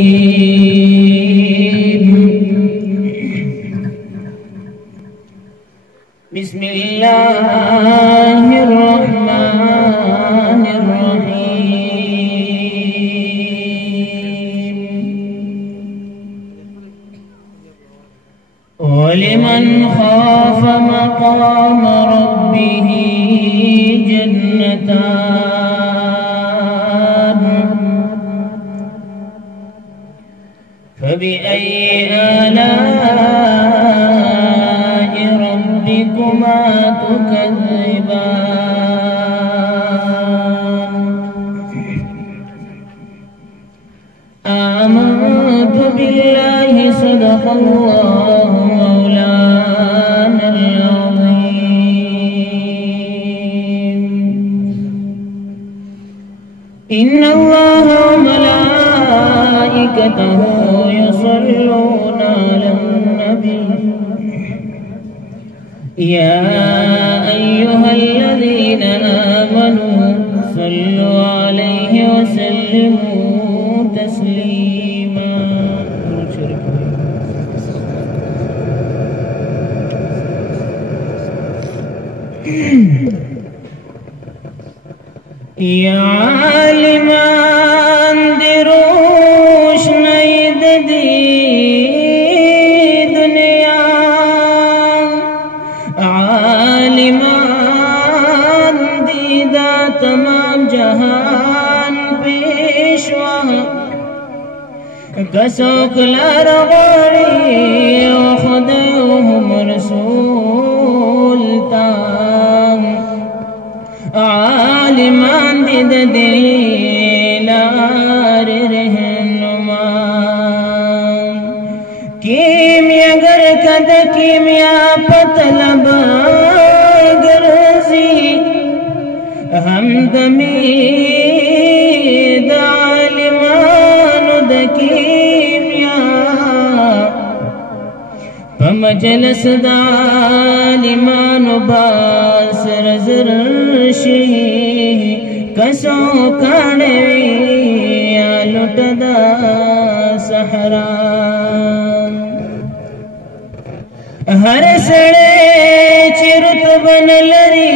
بسم الله الرحمن الرحيم ولمن خاف مقام ربه جنتان فبأي آلاء ربكما تكذبان آمنت بالله صدق الله مولانا العظيم إن الله وملائكته يصلون على النبي يا أيها الذين آمنوا صلوا عليه وسلموا تسليما يا عالمان دروش نيد دي دنيا عالمان دیدا تمام جهان پیشوا کسوک لار غوری و خدایهم رسول تام عالمان دید دیلار رہنما کیمیا گر کد کیمیا پتلب گرزی ہمدمی دعالمان دکیمیا پمجلس دعالمان باسر زرشی کسو کانوی آلوٹ دا سحران ہر سڑے چرت بن لری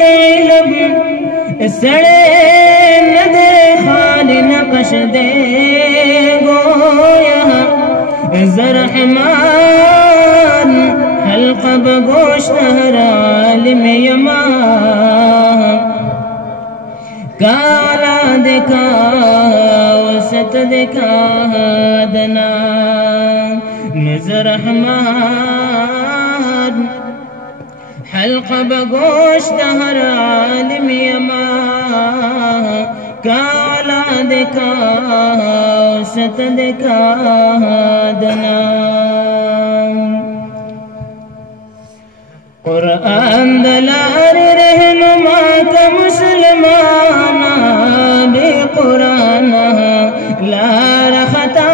دلب سڑے ندے خالی نقش دے گویا زرحمان حلق بگوش نہر عالم یما کالا دکھا وسط دکھا دنا نظر رحمان حلق بگوش دہر عالم یما کالا دکھا وسط دکھا دنا قرآن دلار رہنما کا مسلمانا بے قرآن لار خطا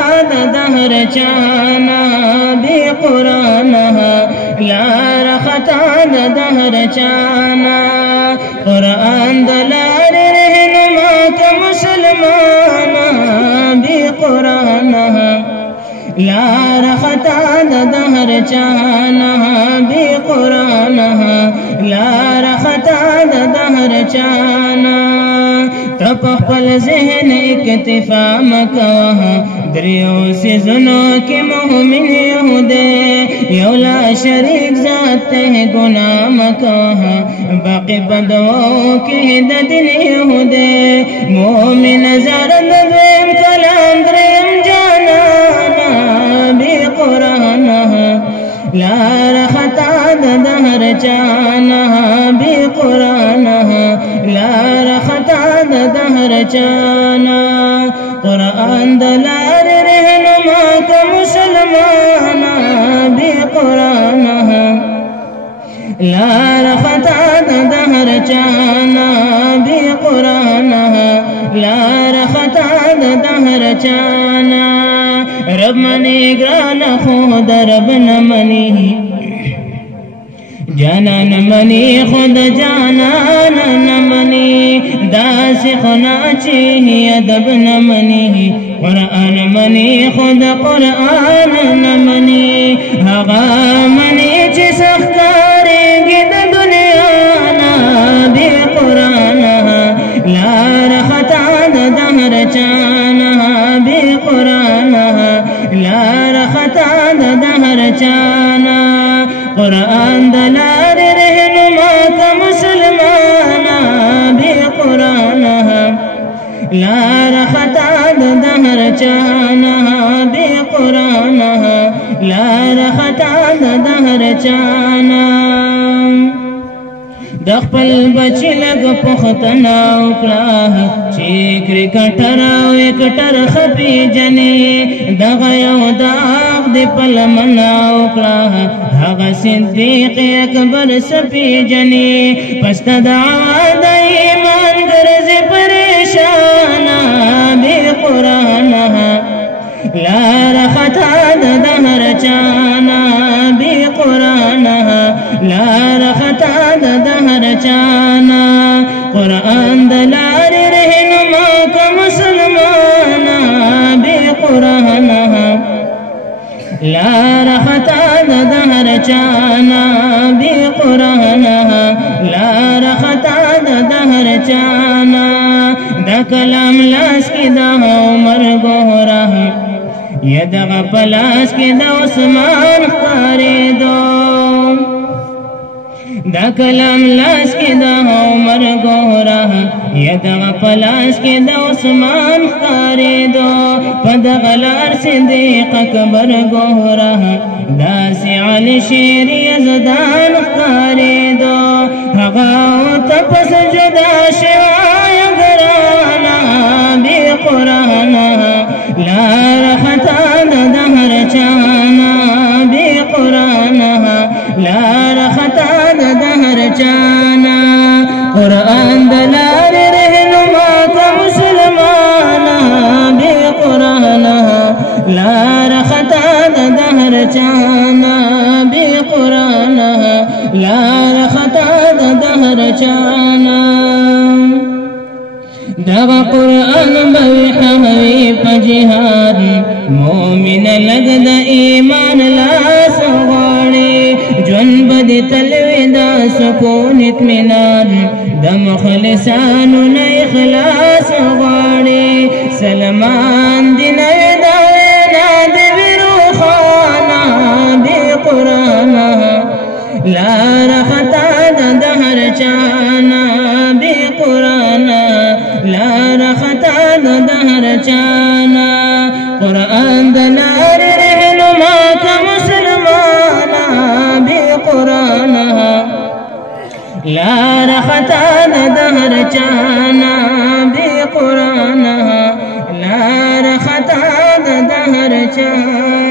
دہر چانا بے قرآن لار خطا دہر چانا قرآن دلار رہنما کا مسلمانا بے قرآن لار خطا دہر چانا بے قرآن لار خطا دہر چانا تپ پل ذہن اکتفا مکاہا دریو سے زنو کے مومن یہودے یولا شریک ذات ہے گناہ مکاہا باقی بدو کے دن یہودے مومن زارد دویم کلام دریم جانا بے قرآن لار خطا دہر چانا بے قرآن لار خطا دہر چانا قرآن دلار رہنما کا مسلمانا بے قرآن لار خطا دہر چانا بے قرآن لار خطا دہر چانا رب منی گران خود رب نمنی جانان منی خود جانان نمنی داس خناچی ادب نمنی قرآن منی خود قرآن نمنی هغا منی چی سخکاریگی دا دنیا نا بی قرآنها لار خطا دا دهر چانا بی قرآنها لار خطا دا دهر چانا قرآن دا لار رہنما کا مسلمانا بی قرآنها لار خطا دا دهر چانا بی قرآنها لار خطا دا دهر چانا دخپل بچی لگ پختنا وکړه چې کرکټر او اکټر خپي جنې دغه یو داغ د پلمنا وکړه هغه صدیق اکبر سپي جنې پسته دعوا د ایمان ګرځي پریشانا بی قرآنها لار خطا د دهر چانا بی قرآنها لار خطا د دهر چانا قرآن د لار رہنما کا مسلمانا بی قرآنها لار خطا د دهر چانا بی قرآنها لار خطا د دهر چانا دا کلام لاس کی دا عمر گورا یدغ پلاس کی دا عثمان خاریدو دا کلام لاس کی دا عمر گورا یدغ پلاس کی دا عثمان خاریدو پدغ لار صدیق اکبر گورا دا سی علی شیر یزدان خاریدو حقاو تپس جدا شوای گرانا بی قرآنها لار خطا دا دهر چانا بی قرآنها لار خطا دا دهر چانا قرآن دا لار رہنما کا مسلمانا بی قرآنها لار خطا دا دهر چانا بی قرآنها لار خطا دا دهر چانا دغ قرآن بوی حوی پا جہاد مومن لگ دا ایمان لاس غاڑی جن بدی تلوی دا سکون اطمینان دا مخلصانو نا اخلاص غاڑی سلمان دی نوی دا وینا دی بیروخانا بی قرآنها لار خطا دا دهر چانا بی قرآنها لار خطا دا دهر چانا قرآن دا لار رہنما کا مسلمانا بی قرآنها لار خطا دا دهر چانا بی قرآنها لار خطا دا دهر چانا